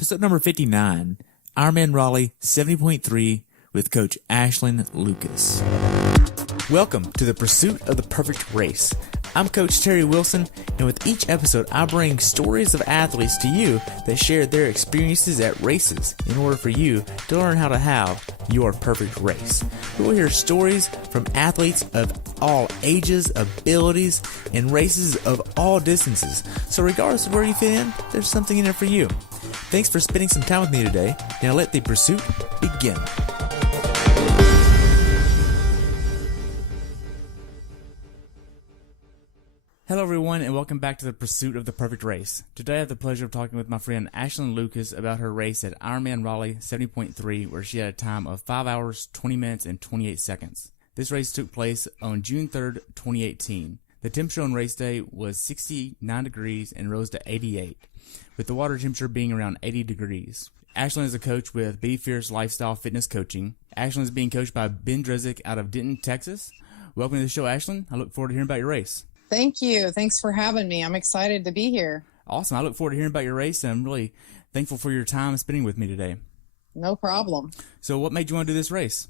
Episode number 59, IRONMAN Raleigh 70.3 with Coach Ashlynn Lucas. Welcome to the pursuit of the perfect race. I'm Coach Terry Wilson, and with each episode, I bring stories of athletes to you that share their experiences at races in order for you to learn how to have your perfect race. We will hear stories from athletes of all ages, abilities, and races of all distances. So regardless of where you fit in, there's something in it for you. Thanks for spending some time with me today. Now let the pursuit begin. Hello everyone, and welcome back to the pursuit of the perfect race. Today I have the pleasure of talking with my friend Ashlynn Lucas about her race at IRONMAN Raleigh 70.3, where she had a time of 5 hours, 20 minutes, and 28 seconds. This race took place on June 3rd, 2018. The temperature on race day was 69 degrees and rose to 88, with the water temperature being around 80 degrees. Ashlynn is a coach with Be Fierce Lifestyle Fitness Coaching. Ashlynn is being coached by Ben Drezek out of Denton, Texas. Welcome to the show, Ashlynn. I look forward to hearing about your race. Thank you. Thanks for having me. I'm excited to be here. Awesome. I look forward to hearing about your race, and I'm really thankful for your time spending with me today. No problem. So what made you want to do this race?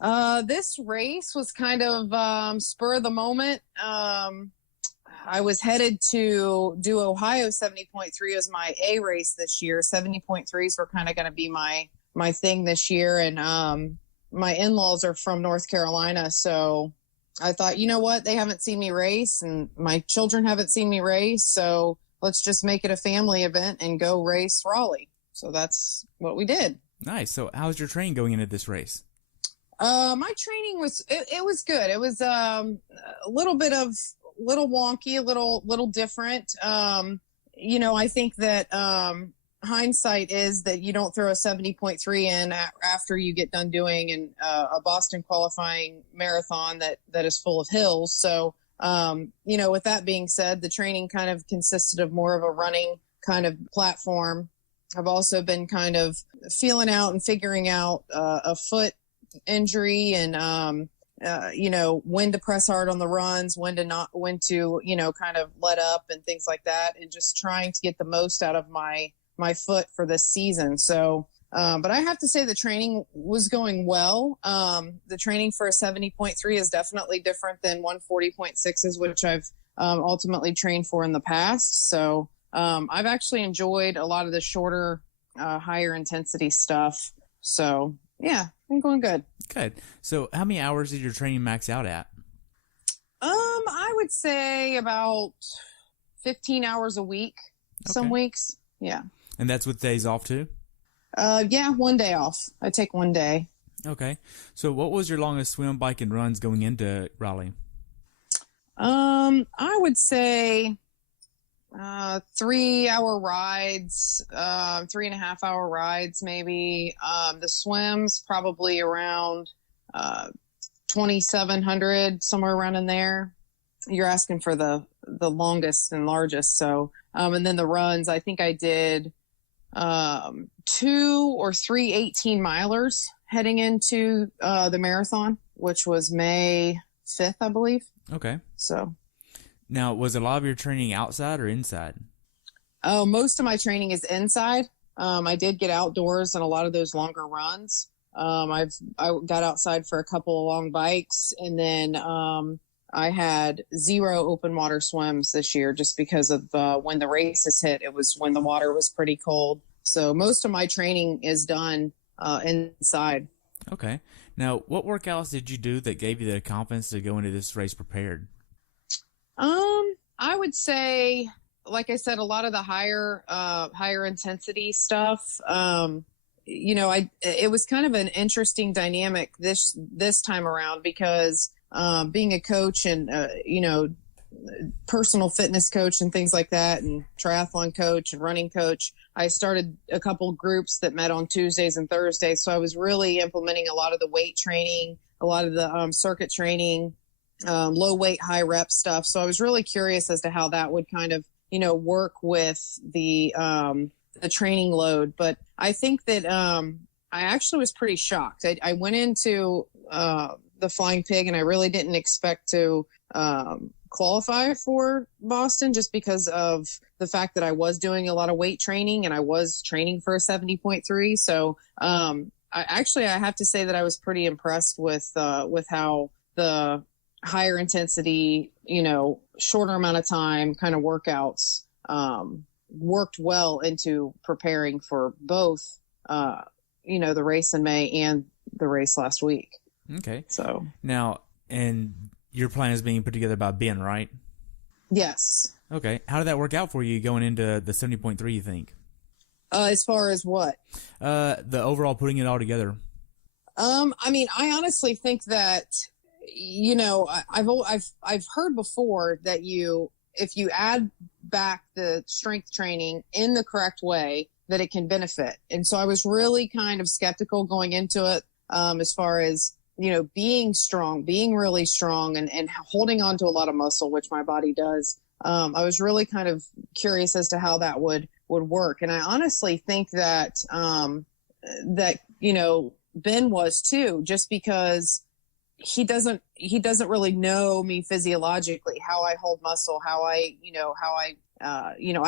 This race was kind of spur of the moment. I was headed to do Ohio 70.3 as my A race this year. 70.3s were kind of going to be my thing this year. And my in-laws are from North Carolina, so I thought, you know what? They haven't seen me race, and my children haven't seen me race, so let's just make it a family event and go race Raleigh. So that's what we did. Nice. So how's your training going into this race? My training was, it was good. It was a little wonky, a little different. I think that hindsight is that you don't throw a 70.3 in after you get done doing a Boston qualifying marathon that is full of hills. So, with that being said, the training kind of consisted of more of a running kind of platform. I've also been kind of feeling out and figuring out a foot injury and, when to press hard on the runs, when to, kind of let up and things like that, and just trying to get the most out of my foot for this season. So, but I have to say the training was going well. The training for a 70.3 is definitely different than 140.6s, which I've ultimately trained for in the past. So I've actually enjoyed a lot of the shorter, higher intensity stuff. So yeah, I'm going good. Good. So how many hours did your training max out at? I would say about 15 hours a week. Okay. Some weeks. Yeah. And that's with days off too? Yeah, 1 day off. I take 1 day. Okay. So what was your longest swim, bike, and runs going into Raleigh? I would say 3 hour rides, 3.5 hour rides maybe. The swims probably around 2,700, somewhere around in there. You're asking for the longest and largest. So, and then the runs, I think I did 2 or 3 18-milers heading into the marathon, which was May 5th, I believe. Okay. So now, was a lot of your training outside or inside? Oh, most of my training is inside. I did get outdoors in a lot of those longer runs. I got outside for a couple of long bikes, and then I had 0 open water swims this year just because of when the races hit. It was when the water was pretty cold. So most of my training is done inside. Okay. Now, what workouts did you do that gave you the confidence to go into this race prepared? I would say, like I said, a lot of the higher intensity stuff. It was kind of an interesting dynamic this time around because being a coach and personal fitness coach and things like that, and triathlon coach and running coach, I started a couple groups that met on Tuesdays and Thursdays. So I was really implementing a lot of the weight training, a lot of the circuit training, low weight, high rep stuff. So I was really curious as to how that would kind of, work with the training load. But I think that I actually was pretty shocked. I went into the Flying Pig, and I really didn't expect to qualify for Boston just because of the fact that I was doing a lot of weight training and I was training for a 70.3. So I have to say that I was pretty impressed with how the higher intensity, shorter amount of time kind of workouts worked well into preparing for both, the race in May and the race last week. Okay. So now, and your plan is being put together by Ben, right? Yes. Okay. How did that work out for you going into the 70.3, you think? As far as what? The overall putting it all together. I honestly think that, I've heard before that if you add back the strength training in the correct way, that it can benefit. And so I was really kind of skeptical going into it, as far as, being strong, being really strong and holding on to a lot of muscle, which my body does. I was really kind of curious as to how that would work. And I honestly think that, Ben was too, just because he doesn't really know me physiologically, how I hold muscle, I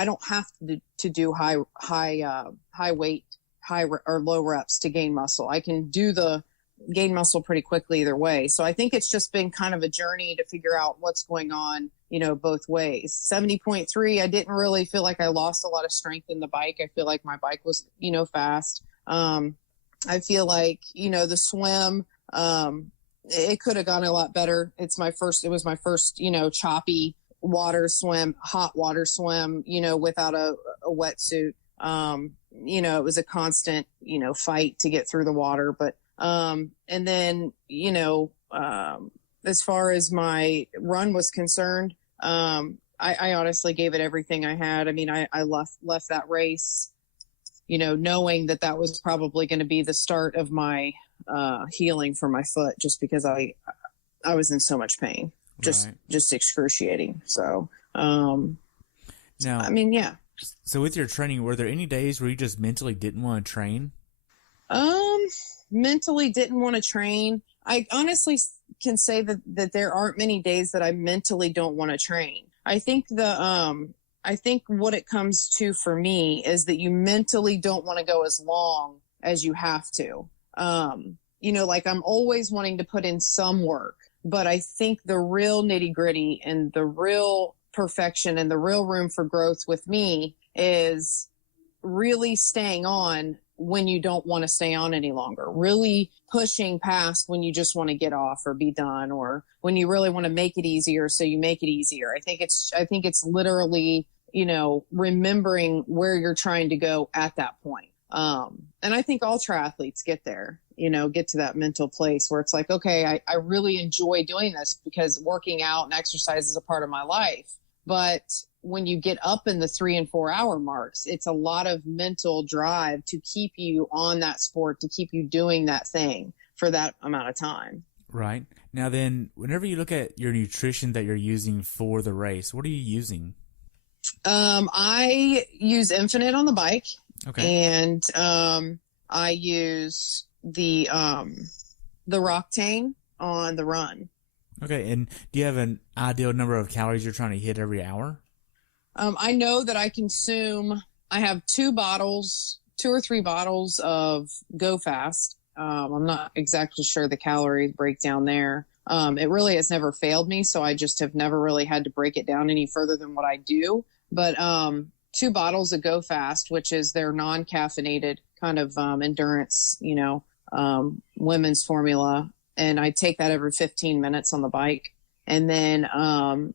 don't have to do high weight, high or low reps to gain muscle. I can gain muscle pretty quickly either way. So I think it's just been kind of a journey to figure out what's going on, both ways. 70.3, I didn't really feel like I lost a lot of strength in the bike. I feel like my bike was, fast. I feel like, the swim, it could have gone a lot better. It was my first, choppy water swim, hot water swim, without a wetsuit. It was a constant, fight to get through the water. But, and then, as far as my run was concerned, I honestly gave it everything I had. I mean, I left that race, knowing that was probably going to be the start of my healing for my foot, just because I was in so much pain, just excruciating. So, now, yeah. So with your training, were there any days where you just mentally didn't want to train? Mentally didn't want to train. I honestly can say that there aren't many days that I mentally don't want to train. I think I think what it comes to for me is that you mentally don't want to go as long as you have to. Like I'm always wanting to put in some work, but I think the real nitty gritty and the real perfection and the real room for growth with me is really staying on when you don't want to stay on any longer, really pushing past when you just want to get off or be done, or when you really want to make it easier. So you make it easier. I think it's literally, remembering where you're trying to go at that point. And I think all triathletes get there, get to that mental place where it's like, okay, I really enjoy doing this because working out and exercise is a part of my life. But when you get up in the 3 and 4 hour marks, it's a lot of mental drive to keep you on that sport, to keep you doing that thing for that amount of time. Right. Now then, whenever you look at your nutrition that you're using for the race, what are you using? I use Infinite on the bike. Okay. And I use the Roctane on the run. Okay. And do you have an ideal number of calories you're trying to hit every hour? I know that I have 2 or 3 bottles of Go Fast. I'm not exactly sure the calorie breakdown there. It really has never failed me, so I just have never really had to break it down any further than what I do. But 2 bottles of Go Fast, which is their non-caffeinated kind of endurance, women's formula. And I take that every 15 minutes on the bike. And then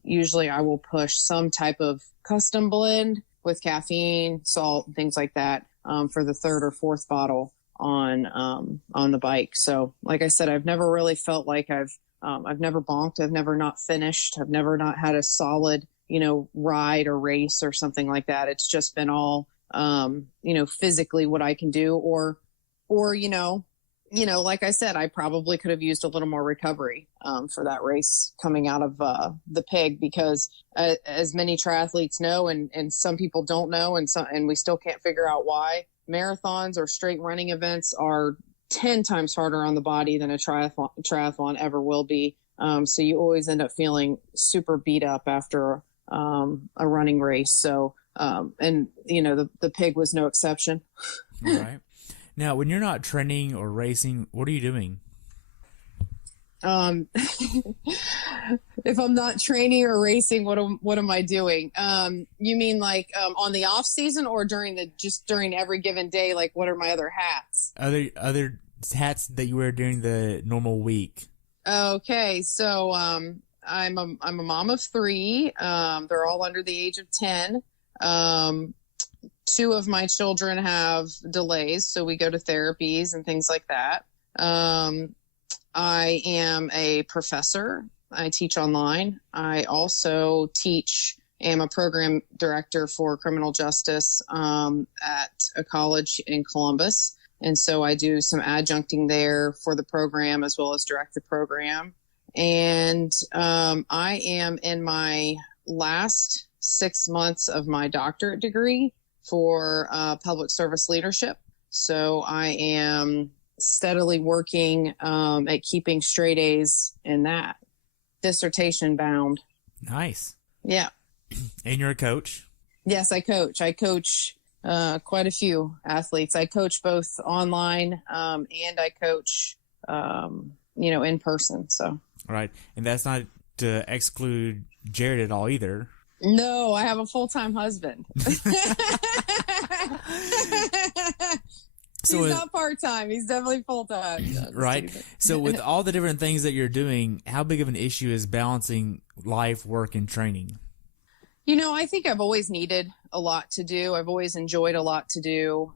usually I will push some type of custom blend with caffeine, salt, and things like that for the 3rd or 4th bottle on the bike. So like I said, I've never really felt like I've never bonked. I've never not finished. I've never not had a solid, ride or race or something like that. It's just been all, physically what I can do or, like I said, I probably could have used a little more recovery for that race coming out of the pig, because as many triathletes know, and some people don't know, and we still can't figure out why, marathons or straight running events are 10 times harder on the body than a triathlon ever will be. So you always end up feeling super beat up after a running race. So, and the pig was no exception. Right. Now, when you're not training or racing, what are you doing? If I'm not training or racing, what am I doing? You mean like on the off season or during every given day? Like, what are my other hats? Other hats that you wear during the normal week? Okay, so I'm a mom of 3. They're all under the age of 10. 2 of my children have delays, so we go to therapies and things like that. I am a professor. I teach online. I also am a program director for criminal justice at a college in Columbus. And so I do some adjuncting there for the program as well as direct the program. And I am in my last 6 months of my doctorate degree for public service leadership. So I am steadily working at keeping straight A's in that, dissertation bound. Nice. Yeah. And you're a coach? Yes, I coach. I coach quite a few athletes. I coach both online and I coach, in person. So. Right. And that's not to exclude Jared at all either. No, I have a full-time husband. So he's not part-time. He's definitely full-time. Right. So with all the different things that you're doing, how big of an issue is balancing life, work, and training? I think I've always needed a lot to do. I've always enjoyed a lot to do.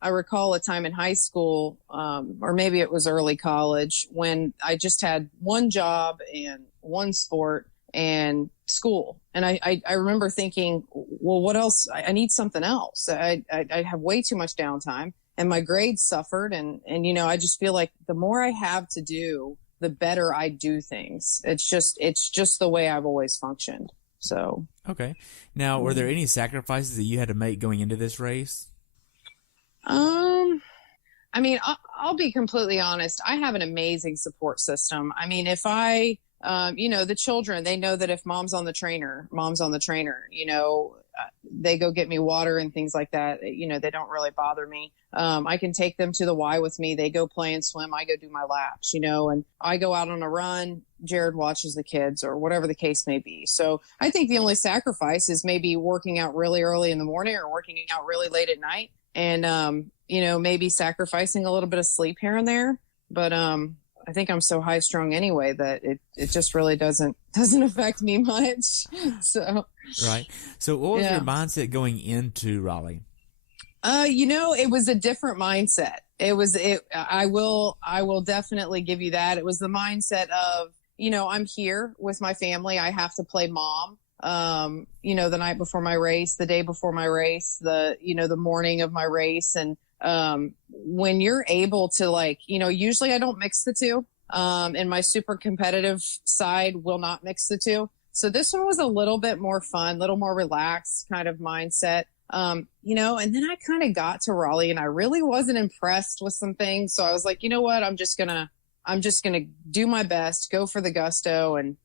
I recall a time in high school, or maybe it was early college, when I just had one job and one sport and school. And I remember thinking, well, what else? I need something else. I have way too much downtime. And my grades suffered. And I just feel like the more I have to do, the better I do things. It's just the way I've always functioned. So. Okay. Now, were there any sacrifices that you had to make going into this race? I mean, I'll be completely honest. I have an amazing support system. I mean, if the children, they know that if mom's on the trainer, they go get me water and things like that. They don't really bother me. I can take them to the Y with me. They go play and swim. I go do my laps, and I go out on a run. Jared watches the kids or whatever the case may be. So I think the only sacrifice is maybe working out really early in the morning or working out really late at night. And, maybe sacrificing a little bit of sleep here and there. But I think I'm so high strung anyway that it just really doesn't affect me much. So. Right. So what was your mindset going into Raleigh? It was a different mindset. I will definitely give you that. It was the mindset of, I'm here with my family. I have to play mom. The night before my race, the day before my race, the morning of my race. And, when you're able to usually I don't mix the two, and my super competitive side will not mix the two. So this one was a little bit more fun, a little more relaxed kind of mindset. And then I kind of got to Raleigh and I really wasn't impressed with some things. So I was like, you know what, I'm just gonna do my best, go for the gusto and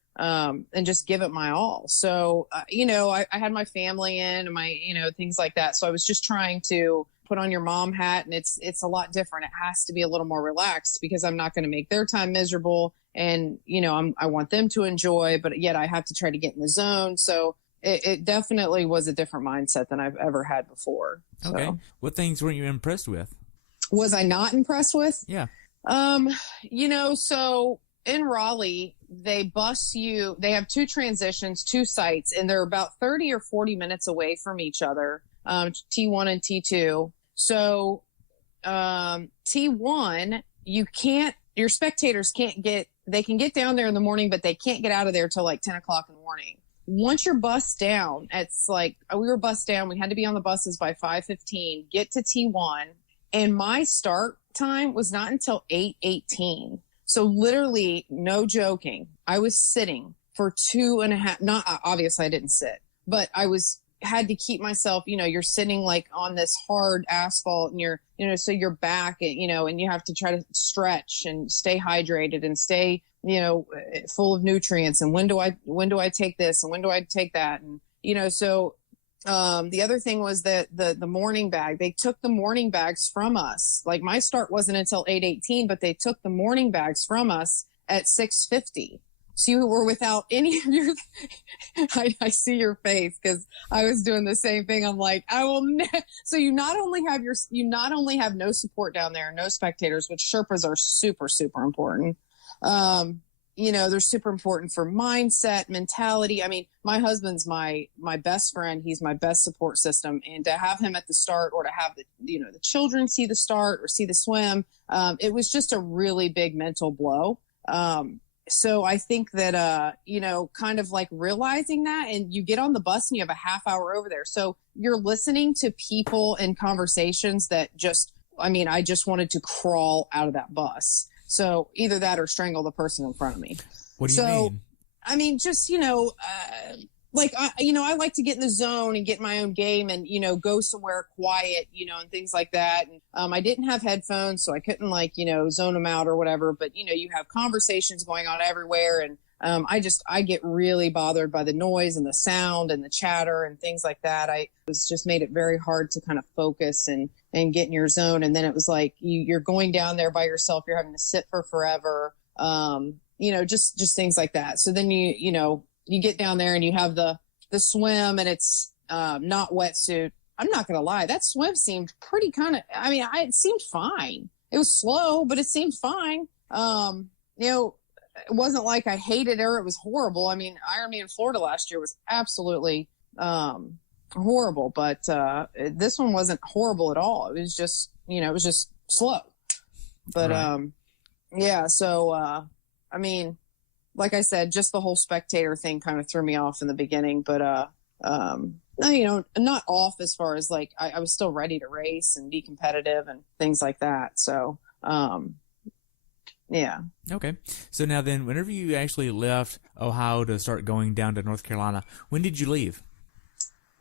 just give it my all. So, I had my family in and my, things like that. So I was just trying to put on your mom hat, and it's a lot different. It has to be a little more relaxed because I'm not going to make their time miserable. And, I want them to enjoy, but yet I have to try to get in the zone. So it definitely was a different mindset than I've ever had before. Okay. So. What things weren't you impressed with? Was I not impressed with? Yeah. So in Raleigh, they have 2 transitions, 2 sites, and they're about 30 or 40 minutes away from each other, T1 and T2. So T1, your spectators they can get down there in the morning, but they can't get out of there till like 10 o'clock in the morning. Once you're bussed down, it's like, we were bussed down. We had to be on the buses by 5:15, get to T1. And my start time was not until 8:18. So literally, no joking, I was sitting for 2.5, not obviously I didn't sit, but had to keep myself, you're sitting like on this hard asphalt and so your back, and you have to try to stretch and stay hydrated and stay full of nutrients, and when do I take this and when do I take that? And, so the other thing was that the morning bag, they took the morning bags from us. Like my start wasn't until 8:18, but they took the morning bags from us at 6:50. So you were without any of your, I see your face because I was doing the same thing. I'm like, so you not only have no support down there, no spectators, which Sherpas are super, super important. They're super important for mindset, mentality. I mean, my husband's my best friend. He's my best support system. And to have him at the start, or to have the children see the start or see the swim, it was just a really big mental blow. So I think that, kind of like realizing that, and you get on the bus and you have a half hour over there. So you're listening to people and conversations that I just wanted to crawl out of that bus. So either that or strangle the person in front of me. What do you mean? I mean, just, I like to get in the zone and get my own game and, go somewhere quiet, and things like that. And I didn't have headphones, so I couldn't zone them out or whatever. But, you have conversations going on everywhere. And I get really bothered by the noise and the sound and the chatter and things like that. It was just made it very hard to kind of focus and get in your zone. And then it was like you're going down there by yourself. You're having to sit for forever. Just things like that. So then you get down there and you have the swim, and it's not wetsuit. I'm not going to lie. That swim seemed pretty it seemed fine. It was slow, but it seemed fine. It wasn't like I hated it or it was horrible. I mean, Ironman Florida last year was absolutely horrible, but this one wasn't horrible at all. It was just, slow. But right. So like I said, just the whole spectator thing kind of threw me off in the beginning, but not off as far as like I was still ready to race and be competitive and things like that. So yeah. Okay. So now then, whenever you actually left Ohio to start going down to North Carolina, when did you leave?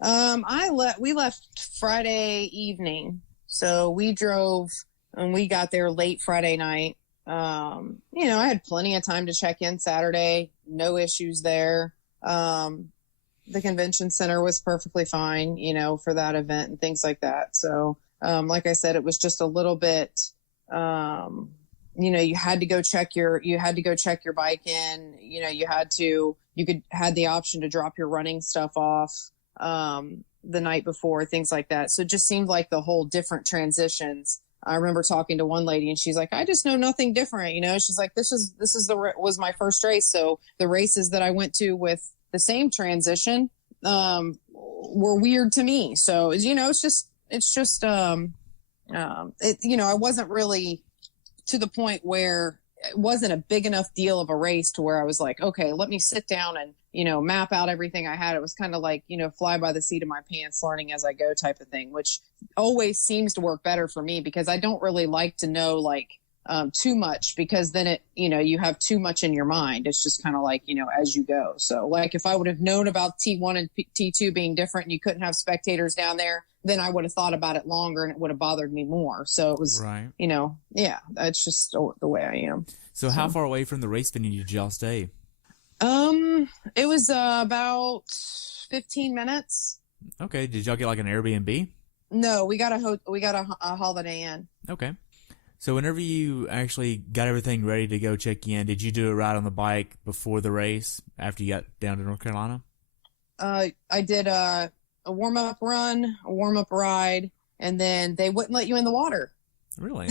We left Friday evening. So we drove and we got there late Friday night. I had plenty of time to check in Saturday, no issues there. The convention center was perfectly fine, for that event and things like that. So, like I said, it was just a little bit, you had to go check your bike in, you had the option to drop your running stuff off, the night before, things like that. So it just seemed like the whole different transitions. I remember talking to one lady and she's like, I just know nothing different. She's like, this was my first race. So the races that I went to with the same transition, were weird to me. So, I wasn't really to the point where it wasn't a big enough deal of a race to where I was like, okay, let me sit down and, map out everything I had. It was kind of like, fly by the seat of my pants, learning as I go type of thing, which always seems to work better for me because I don't really like to know too much, because then it, you have too much in your mind. It's just kind of like, as you go. So like if I would have known about T1 and T2 being different and you couldn't have spectators down there, then I would have thought about it longer and it would have bothered me more. So it was, right. That's just the way I am. So how far away from the race venue did y'all stay? It was about 15 minutes. Okay. Did y'all get like an Airbnb? No, we got a Holiday Inn. Okay. So whenever you actually got everything ready to go check in, did you do a ride on the bike before the race after you got down to North Carolina? I did a warm-up run, a warm-up ride, and then they wouldn't let you in the water. Really?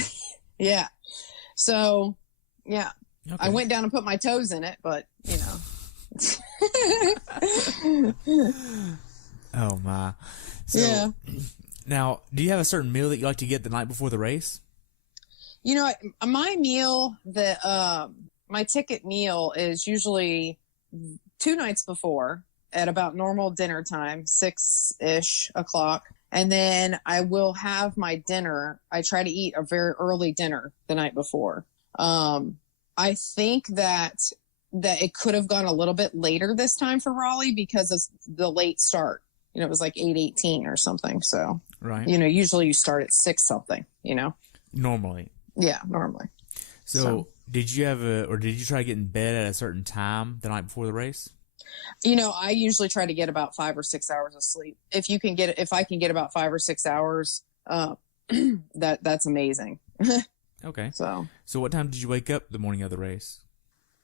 Yeah. So, yeah. Okay. I went down and put my toes in it, but, Oh, my. So, yeah. Now, do you have a certain meal that you like to get the night before the race? My meal, my ticket meal is usually 2 nights before at about normal dinner time, 6-ish o'clock. And then I will have my dinner. I try to eat a very early dinner the night before. I think that it could have gone a little bit later this time for Raleigh because of the late start. It was like 8:18 or something. So, right. Usually you start at 6 something, Normally. Yeah, normally. So did you try to get in bed at a certain time the night before the race? I usually try to get about 5 or 6 hours of sleep. If I can get about 5 or 6 hours, that's amazing. Okay. So what time did you wake up the morning of the race?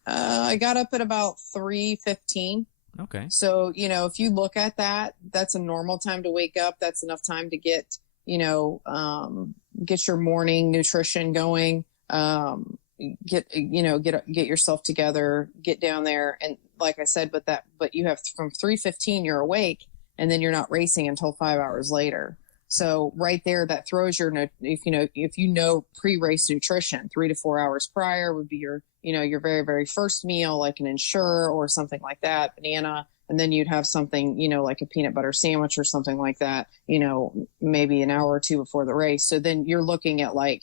I got up at about 3:15. Okay. So, if you look at that, that's a normal time to wake up. That's enough time to get your morning nutrition going, get yourself together, get down there. And like I said, but you have from 3:15, you're awake, and then you're not racing until 5 hours later. So right there, that throws if you know pre-race nutrition, 3 to 4 hours prior would be your very, very first meal, like an Ensure or something like that, banana. And then you'd have something, like a peanut butter sandwich or something like that, maybe an hour or two before the race. So then you're looking at 5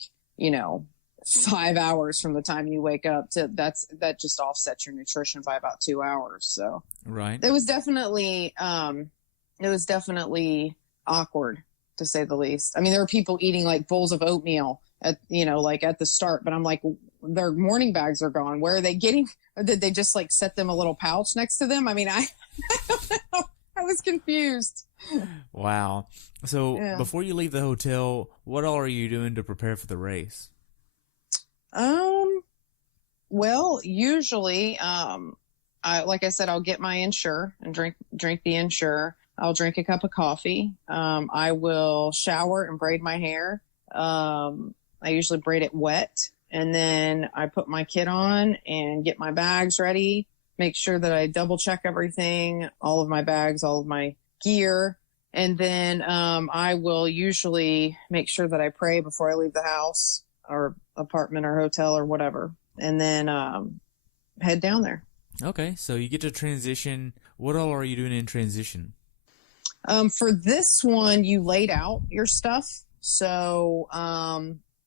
hours from the time you wake up that just offsets your nutrition by about 2 hours. So right. It was definitely awkward, to say the least. I mean, there were people eating like bowls of oatmeal at the start, but I'm like, their morning bags are gone. Where are they getting? Or did they just set them a little pouch next to them? I mean, I don't know. I was confused. Wow. So Before you leave the hotel, what all are you doing to prepare for the race? Well, usually, like I said, I'll get my Ensure and drink the Ensure. I'll drink a cup of coffee. I will shower and braid my hair. I usually braid it wet, and then I put my kit on and get my bags ready. Make sure that I double check everything, all of my bags, all of my gear. And then I will usually make sure that I pray before I leave the house or apartment or hotel or whatever, and then head down there. Okay, so you get to transition. What all are you doing in transition? For this one, you laid out your stuff. So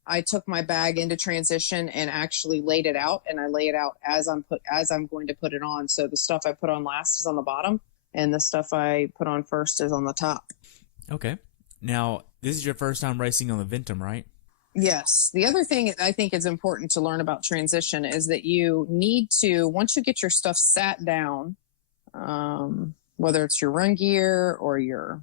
I took my bag into transition and actually laid it out, and I lay it out as I'm going to put it on. So the stuff I put on last is on the bottom, and the stuff I put on first is on the top. Okay. Now, this is your first time racing on the Denton, right? Yes. The other thing I think is important to learn about transition is that you need to, once you get your stuff sat down, whether it's your run gear or your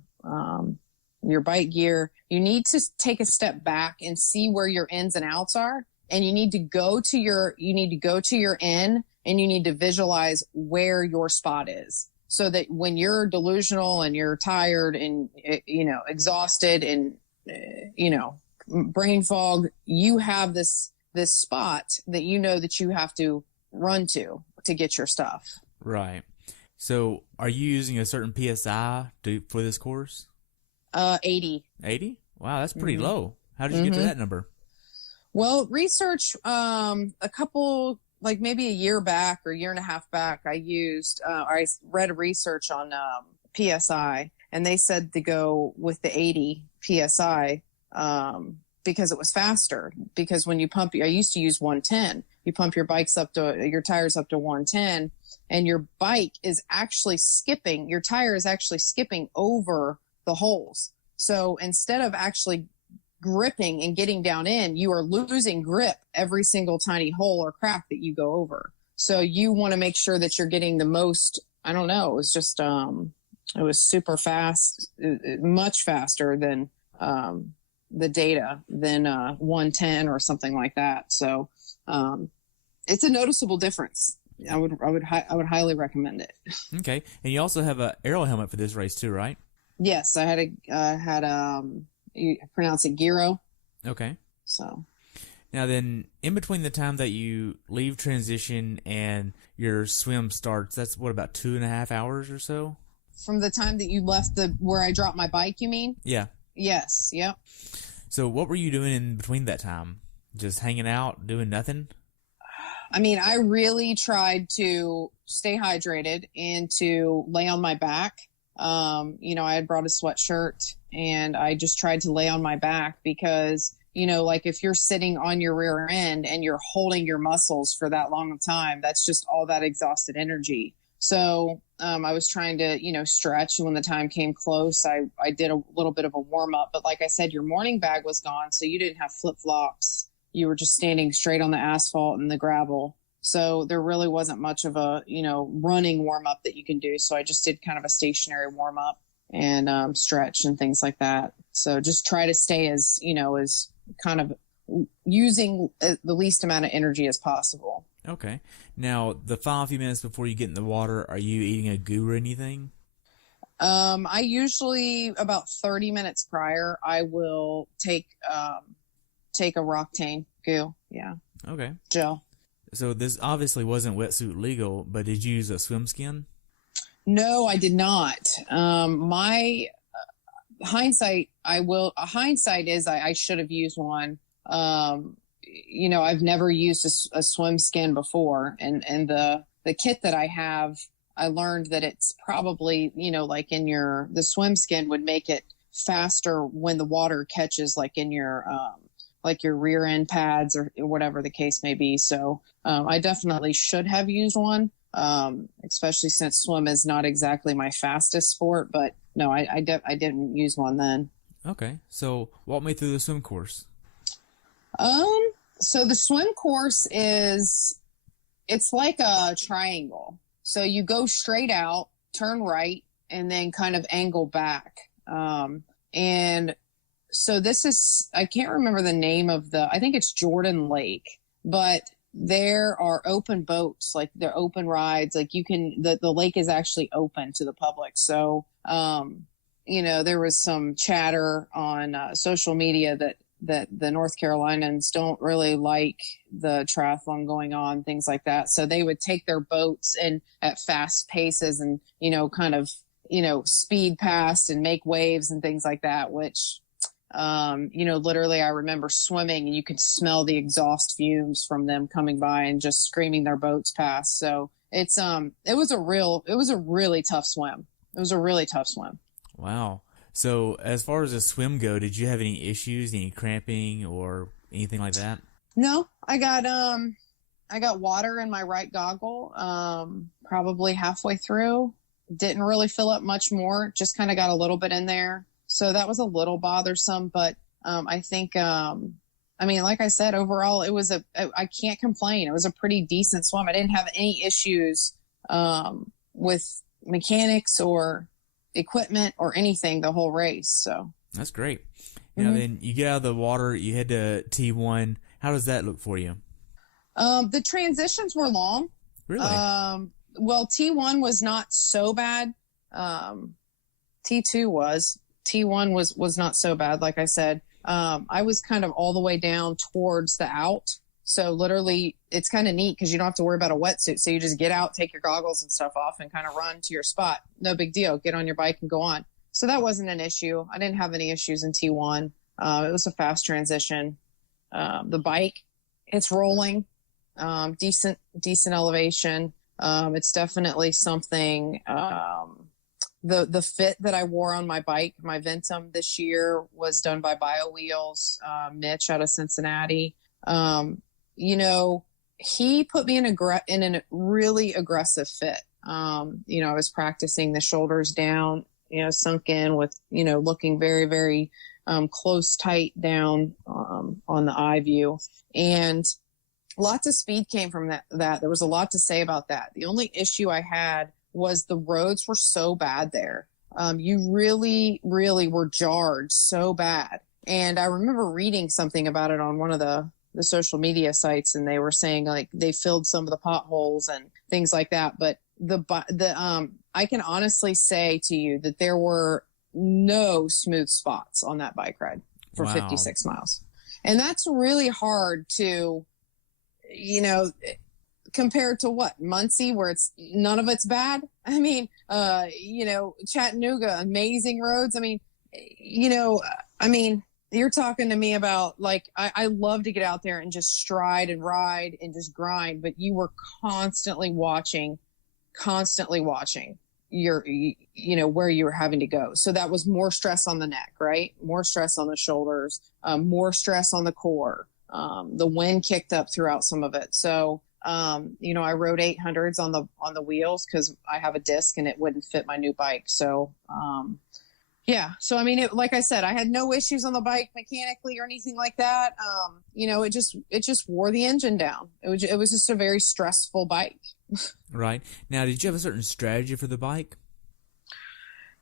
bike gear, you need to take a step back and see where your ins and outs are. And you need to go to your in, and you need to visualize where your spot is, so that when you're delusional and you're tired and, exhausted and, brain fog, you have this spot that that you have to run to get your stuff. Right. So are you using a certain PSI for this course? 80. 80? Wow, that's pretty low. How did you get to that number? Well, research, a couple, maybe a year back or a year and a half back, I read research on PSI, and they said to go with the 80 PSI because it was faster. Because when you pump, I used to use 110. You pump your tires up to 110, and your bike is actually skipping, your tire is actually skipping over the holes. So instead of actually gripping and getting down in, you are losing grip every single tiny hole or crack that you go over. So you want to make sure that you're getting the most. I don't know. It was just, it was super fast, much faster than the data than 110 or something like that. So it's a noticeable difference. I would highly recommend it. Okay, and you also have a aero helmet for this race too, right? Yes, I had you pronounce it gyro. Okay. So now then, in between the time that you leave transition and your swim starts, that's what, about 2.5 hours or so? From the time that you left where I dropped my bike, you mean? Yeah. Yes. Yep. So what were you doing in between that time? Just hanging out, doing nothing? I mean, I really tried to stay hydrated and to lay on my back. I had brought a sweatshirt, and I just tried to lay on my back because, if you're sitting on your rear end and you're holding your muscles for that long of time, that's just all that exhausted energy. So I was trying to, stretch. When the time came close, I did a little bit of a warm up. But like I said, your morning bag was gone, so you didn't have flip-flops. you were just standing straight on the asphalt and the gravel. So there really wasn't much of a, running warm up that you can do. So I just did kind of a stationary warm up and stretch and things like that. So just try to stay as kind of using the least amount of energy as possible. Okay. Now, the final few minutes before you get in the water, are you eating a goo or anything? I usually, about 30 minutes prior, I will take a Roctane goo. Yeah. Okay. Gel. So this obviously wasn't wetsuit legal, but did you use a swim skin? No, I did not. My hindsight is I should have used one. I've never used a swim skin before, and the kit that I have, I learned that it's probably, like the swim skin would make it faster when the water catches, like in your rear end pads or whatever the case may be. So, I definitely should have used one. Especially since swim is not exactly my fastest sport, but no, I didn't use one then. Okay. So walk me through the swim course. So the swim course it's like a triangle. So you go straight out, turn right, and then kind of angle back. And so I can't remember the name of I think it's Jordan Lake, but there are open boats, like they're open rides. Like the lake is actually open to the public. So, there was some chatter on social media that the North Carolinians don't really like the triathlon going on, things like that. So they would take their boats and at fast paces and, kind of, speed past and make waves and things like that, which, literally I remember swimming and you could smell the exhaust fumes from them coming by and just screaming their boats past. So it was a really tough swim. It was a really tough swim. Wow. So as far as the swim go, did you have any issues, any cramping or anything like that? No, I got water in my right goggle, probably halfway through. Didn't really fill up much more, just kind of got a little bit in there. So that was a little bothersome, but I think, like I said, overall, I can't complain. It was a pretty decent swim. I didn't have any issues with mechanics or equipment or anything the whole race. So that's great. Now then you get out of the water, you head to T1. How does that look for you? The transitions were long. Really? Well, T1 was not so bad. T2 was. T1 was not so bad. Like I said, I was kind of all the way down towards the out. So literally it's kind of neat because you don't have to worry about a wetsuit. So you just get out, take your goggles and stuff off and kind of run to your spot. No big deal. Get on your bike and go on. So that wasn't an issue. I didn't have any issues in T1. It was a fast transition. The bike, it's rolling, decent elevation. It's definitely something, the fit that I wore on my bike, my Ventum this year was done by Bio Wheels, Mitch out of Cincinnati. He put me in a really aggressive fit. I was practicing the shoulders down, sunk in with, looking very, very, close, tight down, on the eye view, and lots of speed came from that. There was a lot to say about that. The only issue I had was the roads were so bad there. You really, really were jarred so bad. And I remember reading something about it on one of the social media sites, and they were saying like they filled some of the potholes and things like that. But I can honestly say to you that there were no smooth spots on that bike ride for 56 miles. And that's really hard to, compared to what, Muncie, where none of it's bad. I mean, Chattanooga, amazing roads. I mean, you're talking to me about like, I love to get out there and just stride and ride and just grind, but you were constantly watching your, where you were having to go. So that was more stress on the neck, right? More stress on the shoulders, more stress on the core. The wind kicked up throughout some of it. So, I rode 800s on the wheels cause I have a disc and it wouldn't fit my new bike. So, Yeah. So, I mean, like I said, I had no issues on the bike mechanically or anything like that. It just wore the engine down. It was just a very stressful bike. Right. Now, did you have a certain strategy for the bike?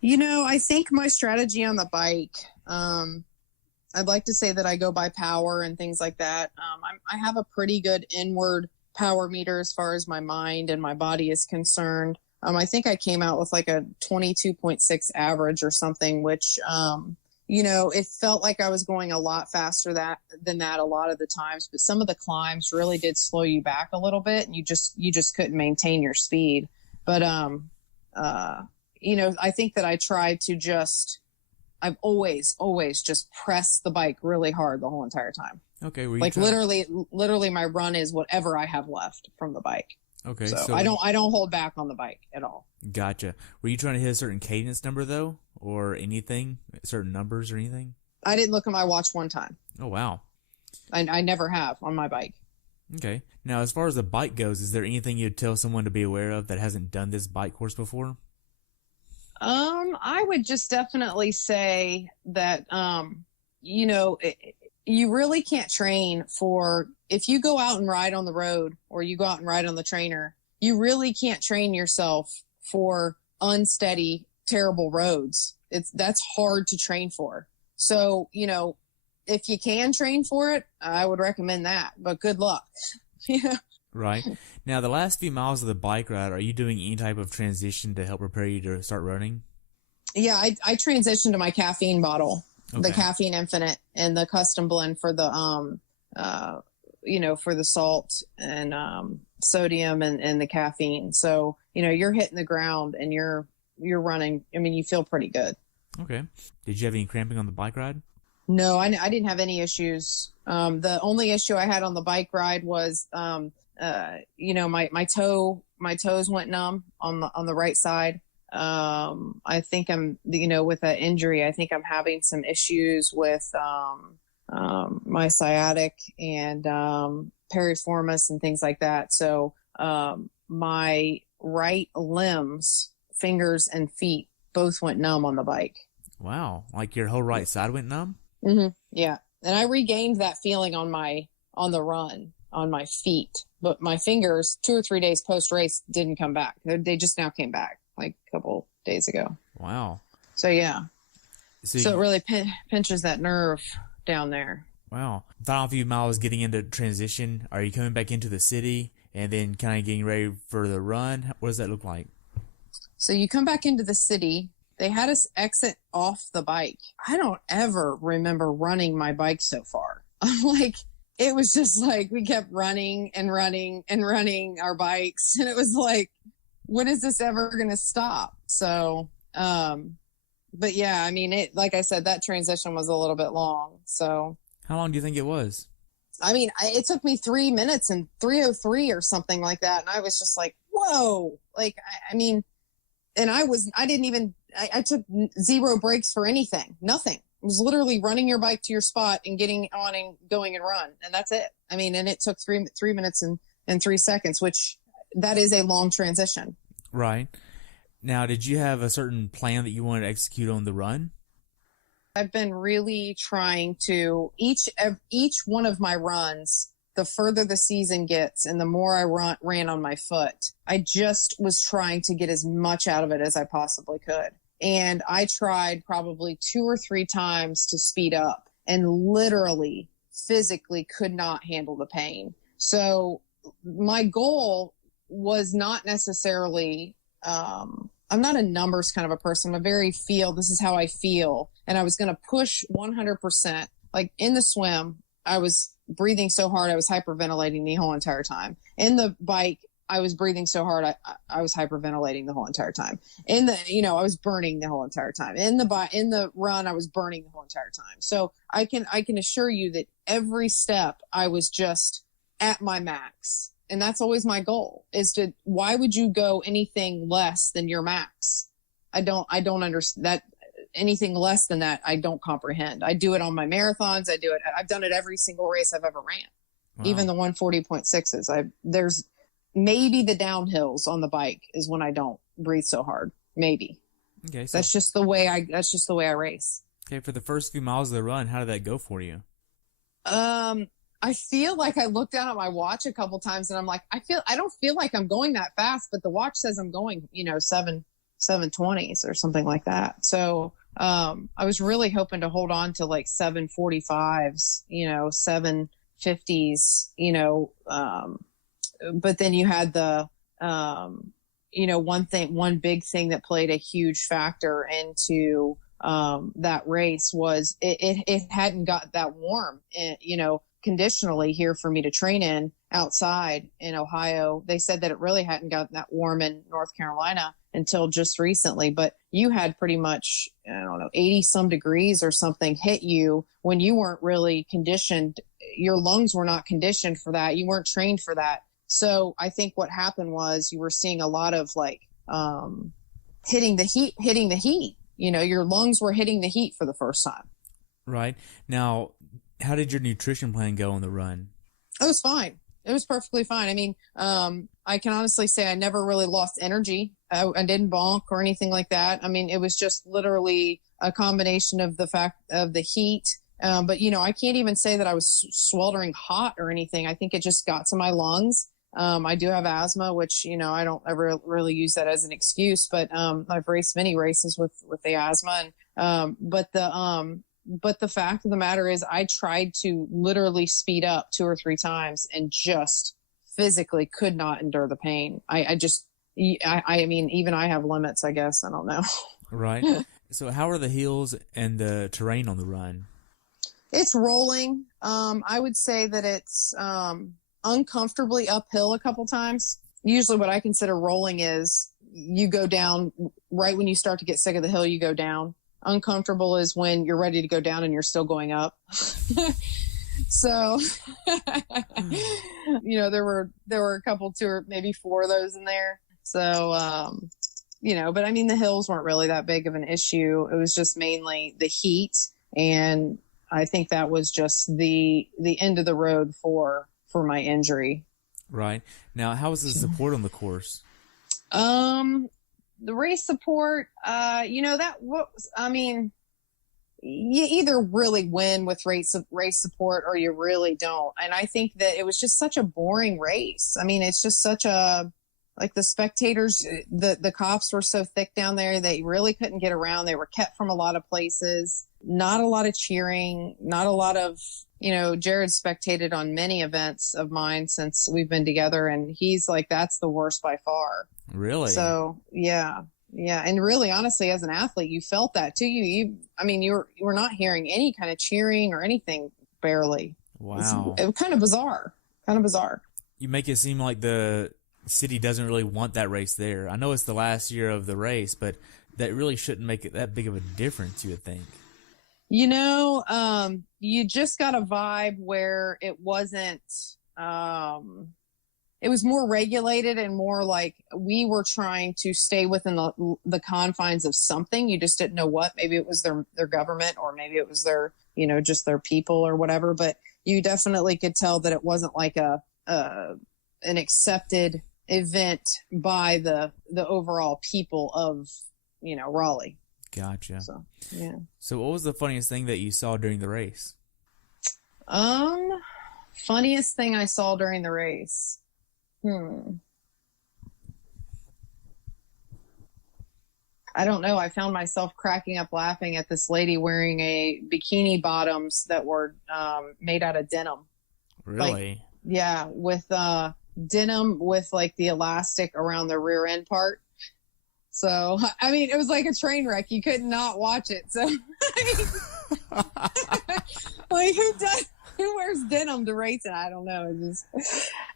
I think my strategy on the bike, I'd like to say that I go by power and things like that. I have a pretty good inward power meter as far as my mind and my body is concerned. I think I came out with like a 22.6 average or something, which, it felt like I was going a lot faster than that a lot of the times, but some of the climbs really did slow you back a little bit and you just couldn't maintain your speed. But, I think that I tried to I've always just pressed the bike really hard the whole entire time. Okay. Like literally my run is whatever I have left from the bike. Okay. So I don't hold back on the bike at all. Gotcha. Were you trying to hit a certain cadence number though, or anything, certain numbers or anything? I didn't look at my watch one time. Oh, wow. I never have on my bike. Okay. Now, as far as the bike goes, is there anything you'd tell someone to be aware of that hasn't done this bike course before? I would just definitely say that, you really can't train for, if you go out and ride on the road or you go out and ride on the trainer, you really can't train yourself for unsteady, terrible roads. That's hard to train for. So, if you can train for it, I would recommend that, but good luck. Yeah. Right. Now, the last few miles of the bike ride, are you doing any type of transition to help prepare you to start running? Yeah, I transitioned to my caffeine bottle, Okay. the Caffeine Infinite, and the custom blend for the for the salt and sodium and the caffeine. So you're hitting the ground and you're running. I mean, you feel pretty good. Okay. Did you have any cramping on the bike ride? No, I didn't have any issues. The only issue I had on the bike ride was my toes went numb on the right side. I think I'm, with that injury, I think I'm having some issues with, my sciatic and, piriformis and things like that. So, my right limbs, fingers and feet both went numb on the bike. Wow. Like your whole right side went numb? Mm-hmm. Yeah. And I regained that feeling on the run on my feet, but my fingers 2 or 3 days post race didn't come back. They just now came back like a couple days ago. Wow. So yeah. So it really pinches that nerve down there. Wow. Final few miles getting into transition. Are you coming back into the city and then kind of getting ready for the run? What does that look like? So you come back into the city. They had us exit off the bike. I don't ever remember running my bike so far. I'm like, it was just like we kept running and running and running our bikes. And it was like, when is this ever going to stop? So, but yeah, I mean, like I said, that transition was a little bit long. So how long do you think it was? I mean, it took me 3 minutes and 3:03 or something like that. And I was just like, whoa, like, I mean, and I took 0 breaks for anything, nothing. It was literally running your bike to your spot and getting on and going and run. And that's it. I mean, and it took 3 minutes and 3 seconds, which that is a long transition. Right. Now, did you have a certain plan that you wanted to execute on the run? I've been really trying to, each one of my runs, the further the season gets and the more I ran on my foot, I just was trying to get as much out of it as I possibly could. And I tried probably 2 or 3 times to speed up and literally physically could not handle the pain. So my goal was not necessarily, I'm not a numbers kind of a person. I'm a very this is how I feel. And I was going to push 100%. Like in the swim, I was breathing so hard, I was hyperventilating the whole entire time. In the bike, I was breathing so hard, I was hyperventilating the whole entire time. In the, I was burning the whole entire time. In the run, I was burning the whole entire time. So I can assure you that every step I was just at my max. And that's always my goal is why would you go anything less than your max? I don't understand that. Anything less than that, I don't comprehend. I do it on my marathons. I've done it every single race I've ever ran. Wow. Even the 140.6s. There's maybe the downhills on the bike is when I don't breathe so hard. Maybe. Okay. So, that's just the way I race. okay. For the first few miles of the run, how did that go for you? I feel like I looked down at my watch a couple times and I'm like, I don't feel like I'm going that fast, but the watch says I'm going, 7:20s or something like that. So, I was really hoping to hold on to like 7:45s, 7:50s, but then you had the, one big thing that played a huge factor into, that race was it hadn't got that warm, conditionally here for me to train in outside in Ohio. They said that it really hadn't gotten that warm in North Carolina until just recently, but you had pretty much, 80 some degrees or something hit you when you weren't really conditioned. Your lungs were not conditioned for that. You weren't trained for that. So I think what happened was you were seeing a lot of hitting the heat, your lungs were hitting the heat for the first time. Right. Now, how did your nutrition plan go on the run? It was fine. It was perfectly fine. I mean, I can honestly say I never really lost energy. I didn't bonk or anything like that. I mean, it was just literally a combination of the fact of the heat. But, I can't even say that I was sweltering hot or anything. I think it just got to my lungs. I do have asthma, which, I don't ever really use that as an excuse, but I've raced many races with the asthma. And but the fact of the matter is I tried to literally speed up 2 or 3 times and just physically could not endure the pain. I mean, even I have limits, I guess. I don't know. Right. So how are the hills and the terrain on the run? It's rolling. I would say that it's uncomfortably uphill a couple times. Usually what I consider rolling is you go down right when you start to get sick of the hill, you go down. Uncomfortable is when you're ready to go down and you're still going up. So, there were a couple, 2 or maybe 4 of those in there. So, but I mean, the hills weren't really that big of an issue. It was just mainly the heat. And I think that was just the end of the road for my injury. Right. Now, how was the support on the course? The race support, you either really win with race support or you really don't. And I think that it was just such a boring race. I mean, it's just such the spectators, the cops were so thick down there, they really couldn't get around. They were kept from a lot of places, not a lot of cheering, not a lot of, Jared spectated on many events of mine since we've been together. And he's like, that's the worst by far. Really? So, yeah. And really, honestly, as an athlete, you felt that too. You were not hearing any kind of cheering or anything, barely. Wow. It was kind of bizarre. You make it seem like the city doesn't really want that race there. I know it's the last year of the race, but that really shouldn't make it that big of a difference, you would think. You just got a vibe where it wasn't, it was more regulated and more like we were trying to stay within the confines of something. You just didn't know what. Maybe it was their government, or maybe it was their, just their people or whatever. But you definitely could tell that it wasn't like an accepted event by the overall people of, Raleigh. Gotcha. So, yeah. So what was the funniest thing that you saw during the race? Funniest thing I saw during the race. I don't know. I found myself cracking up laughing at this lady wearing a bikini bottoms that were made out of denim. Really? Yeah, with denim with like the elastic around the rear end part. So, I mean, it was like a train wreck. You could not watch it. So, like, who wears denim to race? And I don't know.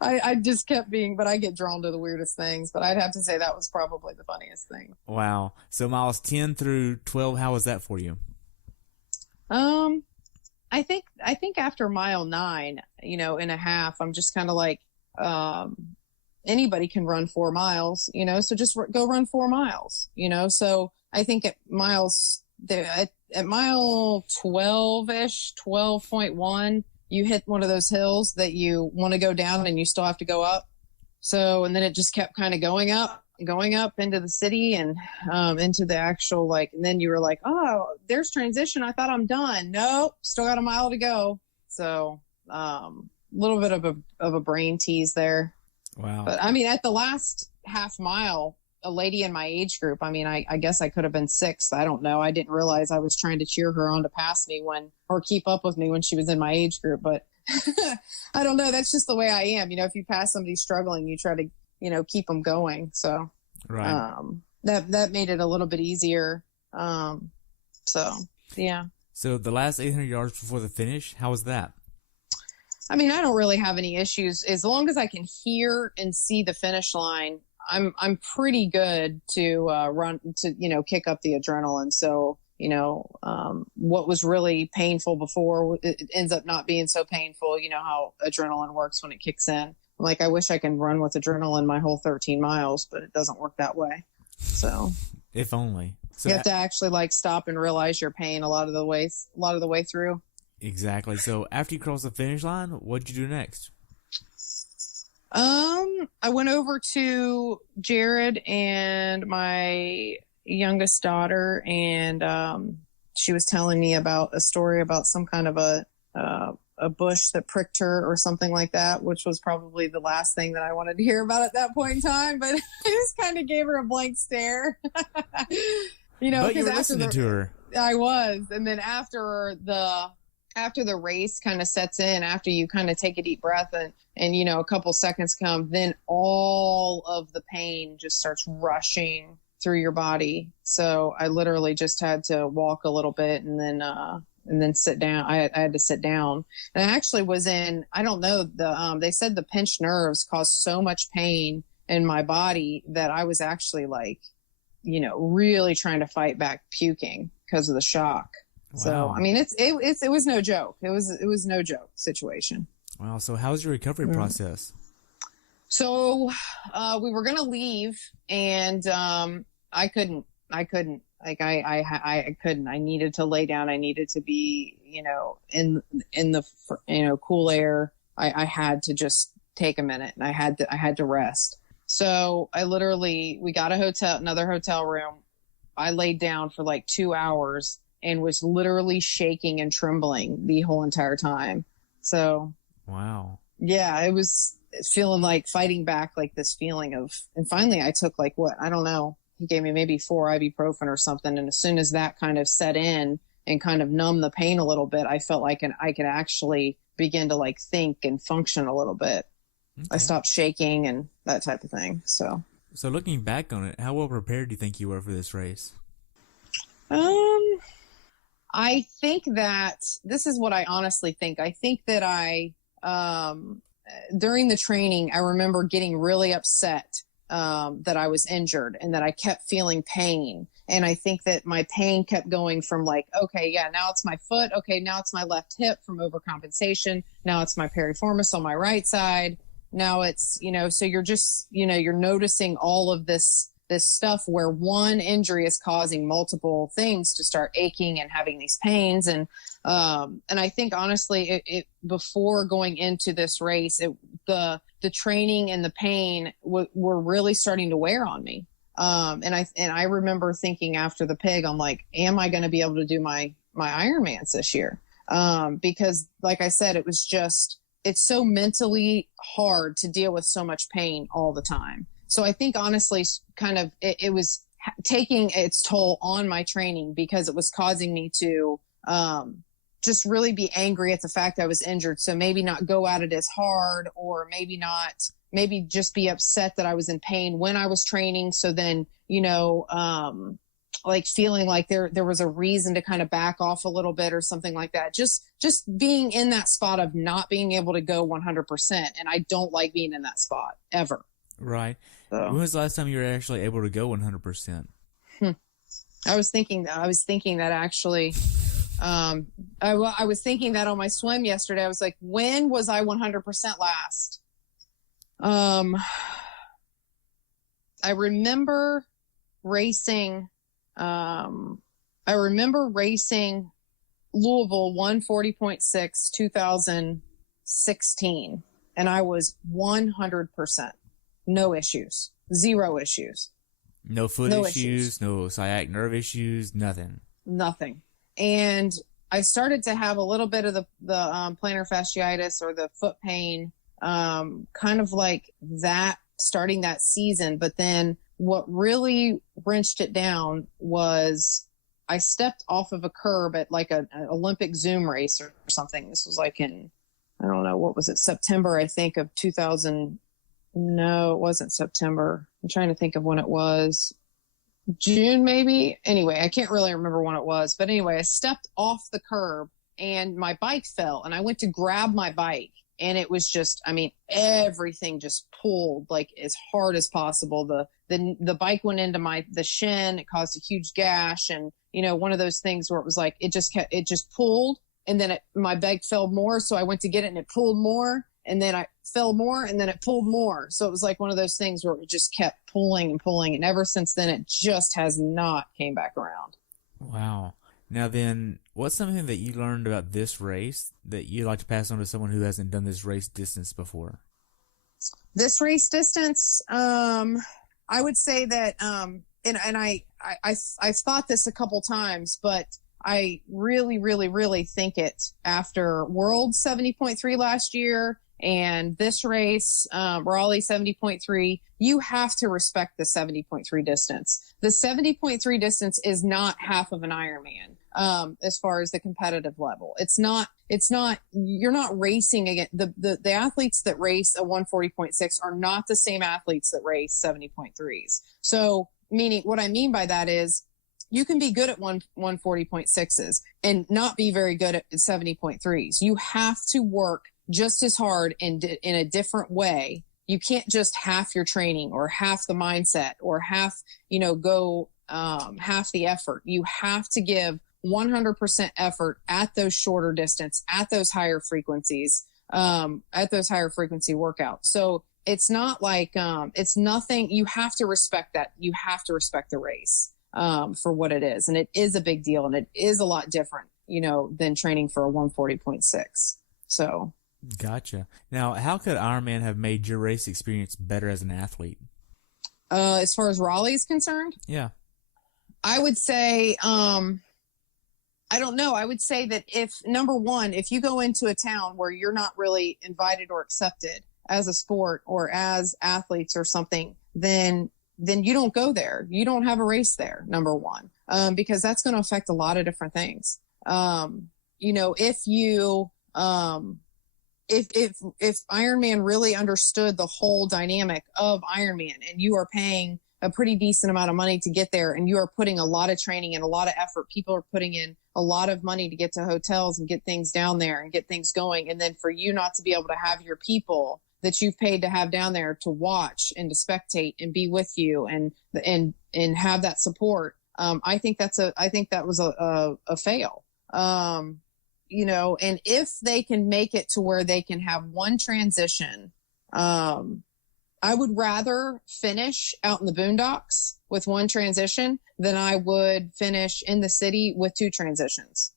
I just kept but I get drawn to the weirdest things. But I'd have to say that was probably the funniest thing. Wow. So miles 10 through 12, how was that for you? I think after mile 9, and a half, I'm just kind of like, anybody can run 4 miles, so just go run 4 miles, So I think at mile 12-ish, 12.1, you hit one of those hills that you want to go down and you still have to go up. So, and then it just kept kind of going up. going up into the city and into the actual, like, and then you were like, oh, there's transition. I thought I'm done. Nope, still got a mile to go. So a little bit of a brain tease there. Wow. But I mean, at the last half mile, a lady in my age group, I mean, I guess I could have been sixth. I don't know. I didn't realize I was trying to cheer her on to pass me or keep up with me when she was in my age group. But I don't know. That's just the way I am. You know, if you pass somebody struggling, you try to, you know, keep them going. So right. That made it a little bit easier. So yeah. So the last 800 yards before the finish, how was that? I mean, I don't really have any issues as long as I can hear and see the finish line. I'm pretty good to run to, you know, kick up the adrenaline. So, you know, what was really painful before, it ends up not being so painful. You know how adrenaline works when it kicks in. Like, I wish I could run with adrenaline my whole 13 miles, but it doesn't work that way. So if only. So you have to actually like stop and realize your pain a lot of the way through. Exactly. So after you crossed the finish line, what'd you do next? I went over to Jared and my youngest daughter, and she was telling me about a story about some kind of a bush that pricked her or something like that, which was probably the last thing that I wanted to hear about at that point in time. But I just kind of gave her a blank stare, you know, but you were because listening to her. I was, and then after the race kind of sets in, after you kind of take a deep breath and you know, a couple seconds come, then all of the pain just starts rushing through your body. So I literally just had to walk a little bit and then sit down. I had to sit down. And I actually was in, I don't know, they said the pinched nerves caused so much pain in my body that I was actually like, you know, really trying to fight back puking because of the shock. Wow. So, I mean, it was no joke. It was no joke situation. Wow. So how was your recovery process? So, we were going to leave and, I couldn't, like, I couldn't, I needed to lay down. I needed to be, you know, in the, you know, cool air. I had to just take a minute and I had to rest. So we got another hotel room. I laid down for like 2 hours and was literally shaking and trembling the whole entire time. So, wow. Yeah, it was feeling like fighting back, like this feeling of, and finally I took like I don't know. He gave me maybe 4 ibuprofen or something. And as soon as that kind of set in and kind of numbed the pain a little bit, I felt like I could actually begin to like think and function a little bit. Okay. I stopped shaking and that type of thing. So looking back on it, how well prepared do you think you were for this race? I think that this is what I honestly think. I think that during the training, I remember getting really upset that I was injured and that I kept feeling pain. And I think that my pain kept going from like, okay, yeah, now it's my foot. Okay, now it's my left hip from overcompensation. Now it's my piriformis on my right side. Now it's, you know, so you're just, you know, you're noticing all of this stuff where one injury is causing multiple things to start aching and having these pains. And I think honestly, it before going into this race, the training and the pain were really starting to wear on me. And I remember thinking after the pig, I'm like, am I going to be able to do my Ironmans this year? Because like I said, it's so mentally hard to deal with so much pain all the time. So I think honestly, kind of, it was taking its toll on my training because it was causing me to just really be angry at the fact I was injured. So maybe not go at it as hard, or maybe just be upset that I was in pain when I was training. So then, you know, like feeling like there was a reason to kind of back off a little bit or something like that. Just being in that spot of not being able to go 100%. And I don't like being in that spot ever. Right. So, when was the last time you were actually able to go 100%? I was thinking that actually, I was thinking that on my swim yesterday. I was like, when was I 100% last? I remember racing Louisville 140.6 2016, and I was 100%, no issues. Zero issues. No foot issues, no sciatic nerve issues, nothing. Nothing. And I started to have a little bit of the plantar fasciitis or the foot pain, kind of like that starting that season. But then what really wrenched it down was I stepped off of a curb at like an Olympic Zoom race or something. This was like in, I don't know, what was it? September, I think, of 2000. No, it wasn't September. I'm trying to think of when it was. June, maybe. Anyway, I can't really remember when it was. But anyway, I stepped off the curb and my bike fell and I went to grab my bike. And it was just, I mean, everything just pulled like as hard as possible. The bike went into the shin. It caused a huge gash. And, you know, one of those things where it was like, it just pulled. And then my bike fell more. So I went to get it and it pulled more. And then I fell more and then it pulled more. So it was like one of those things where it just kept pulling and pulling. And ever since then, it just has not came back around. Wow. Now then, what's something that you learned about this race that you'd like to pass on to someone who hasn't done this race distance before? This race distance, I would say that, and I've thought this a couple times, but I really, really, really think it after World 70.3 last year and this race, Raleigh 70.3, you have to respect the 70.3 distance. The 70.3 distance is not half of an Ironman, as far as the competitive level. It's not, you're not racing against the athletes that race a 140.6 are not the same athletes that race 70.3s. So meaning what I mean by that is you can be good at 140.6s and not be very good at 70.3s. You have to work just as hard in a different way. You can't just half your training or half the mindset or half, go half the effort. You have to give 100% effort at those shorter distance, at those higher frequencies, at those higher frequency workouts. So it's not like, it's nothing. You have to respect that. You have to respect the race, for what it is. And it is a big deal and it is a lot different, than training for a 140.6. So. Gotcha. Now, how could Ironman have made your race experience better as an athlete? As far as Raleigh is concerned? Yeah. I would say, I don't know. I would say that number one, if you go into a town where you're not really invited or accepted as a sport or as athletes or something, then you don't go there. You don't have a race there, number one, because that's going to affect a lot of different things. If Ironman really understood the whole dynamic of Ironman and you are paying a pretty decent amount of money to get there and you are putting a lot of training and a lot of effort, people are putting in a lot of money to get to hotels and get things down there and get things going. And then for you not to be able to have your people that you've paid to have down there to watch and to spectate and be with you and have that support. I think that was a fail. And if they can make it to where they can have one transition, I would rather finish out in the boondocks with one transition than I would finish in the city with two transitions.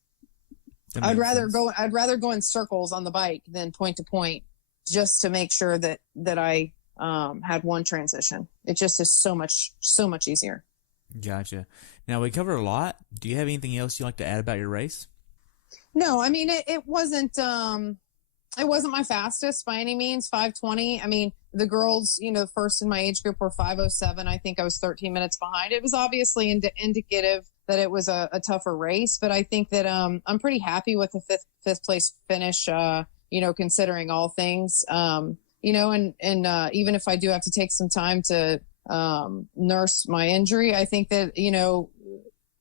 I'd rather go in circles on the bike than point to point just to make sure that I had one transition. It just is so much easier. Gotcha. Now, we covered a lot. Do you have anything else you'd like to add about your race? No, I mean, it wasn't my fastest by any means, 5:20. I mean, the girls, the first in my age group were 5:07. I think I was 13 minutes behind. It was obviously indicative that it was a tougher race, but I think that, I'm pretty happy with the fifth place finish, considering all things, and even if I do have to take some time to, nurse my injury, I think that,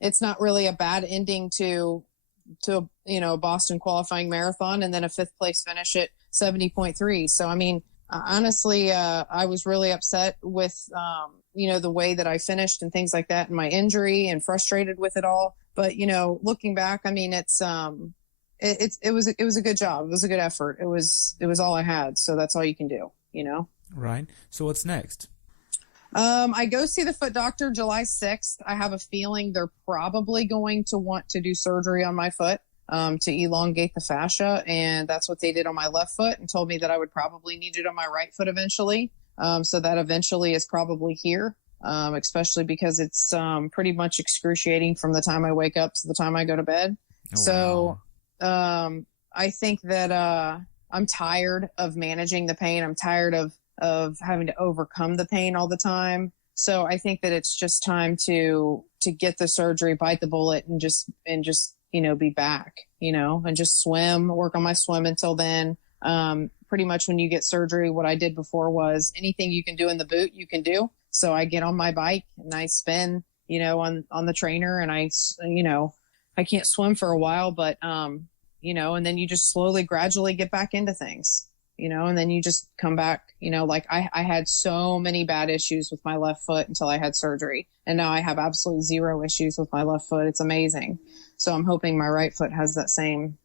it's not really a bad ending to a Boston qualifying marathon and then a fifth place finish at 70.3. So, I mean, honestly, I was really upset with, the way that I finished and things like that and my injury and frustrated with it all. But, looking back, I mean, it was a good job. It was a good effort. It was all I had. So that's all you can do, Right. So what's next? I go see the foot doctor July 6th. I have a feeling they're probably going to want to do surgery on my foot, to elongate the fascia. And that's what they did on my left foot and told me that I would probably need it on my right foot eventually. So that eventually is probably here, especially because it's pretty much excruciating from the time I wake up to the time I go to bed. I think that I'm tired of managing the pain. I'm tired of having to overcome the pain all the time. So I think that it's just time to get the surgery, bite the bullet, and just be back, and just swim, work on my swim until then. Pretty much when you get surgery, what I did before was anything you can do in the boot, you can do. So I get on my bike and I spin, on the trainer, and I can't swim for a while, but, and then you just slowly, gradually get back into things, and then you just come back, like I had so many bad issues with my left foot until I had surgery. And now I have absolutely zero issues with my left foot. It's amazing. So I'm hoping my right foot has that same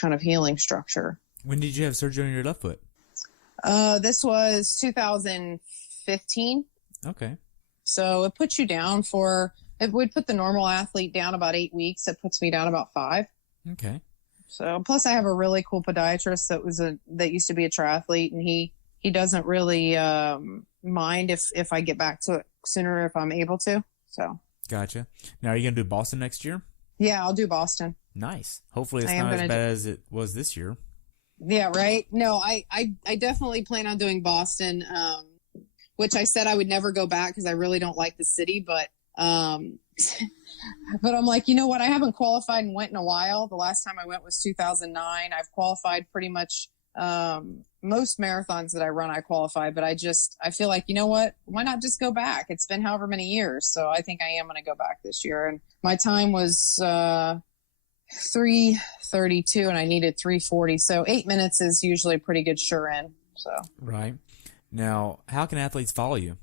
kind of healing structure. When did you have surgery on your left foot? This was 2015. Okay. So it puts you down it would put the normal athlete down about 8 weeks. It puts me down about 5. Okay. So plus I have a really cool podiatrist that used to be a triathlete, and he doesn't really mind if I get back to it sooner if I'm able to. So. Gotcha. Now, are you going to do Boston next year? Yeah, I'll do Boston. Nice. Hopefully it's not as bad as it was this year. Yeah, right. No, I definitely plan on doing Boston, which I said I would never go back because I really don't like the city, but but I'm like, you know what? I haven't qualified and went in a while. The last time I went was 2009. I've qualified pretty much most marathons that I run, I qualified, but I feel like, you know what? Why not just go back? It's been however many years. So I think I am going to go back this year. And my time was 3:32 and I needed 3:40. So 8 minutes is usually a pretty good sure-in. So. Right. Now, how can athletes follow you?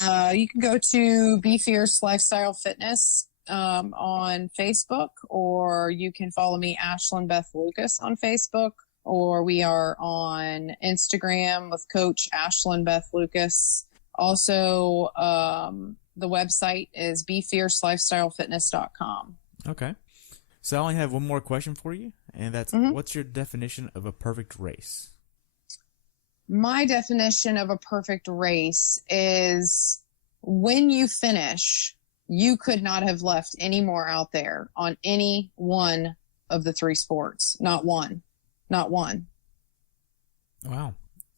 You can go to Be Fierce Lifestyle Fitness on Facebook, or you can follow me, Ashlynn Beth Lucas, on Facebook, or we are on Instagram with Coach Ashlynn Beth Lucas. Also, the website is BeFierceLifestyleFitness.com. Okay. So I only have one more question for you, and that's what's your definition of a perfect race? My definition of a perfect race is when you finish, you could not have left any more out there on any one of the 3 sports. Not one. Not one. Wow.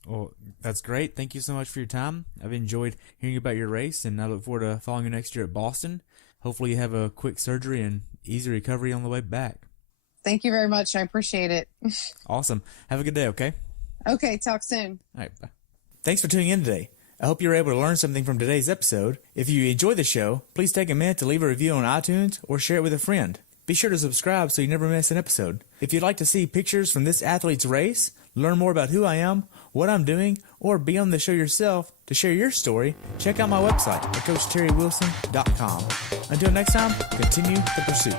Well, that's great. Thank you so much for your time. I've enjoyed hearing about your race, and I look forward to following you next year at Boston. Hopefully you have a quick surgery and easy recovery on the way back. Thank you very much. I appreciate it. Awesome. Have a good day, okay? Okay, talk soon. All right, bye. Thanks for tuning in today. I hope you were able to learn something from today's episode. If you enjoyed the show, please take a minute to leave a review on iTunes or share it with a friend. Be sure to subscribe so you never miss an episode. If you'd like to see pictures from this athlete's race, learn more about who I am, what I'm doing, or be on the show yourself to share your story, check out my website at CoachTerryWilson.com. Until next time, continue the pursuit.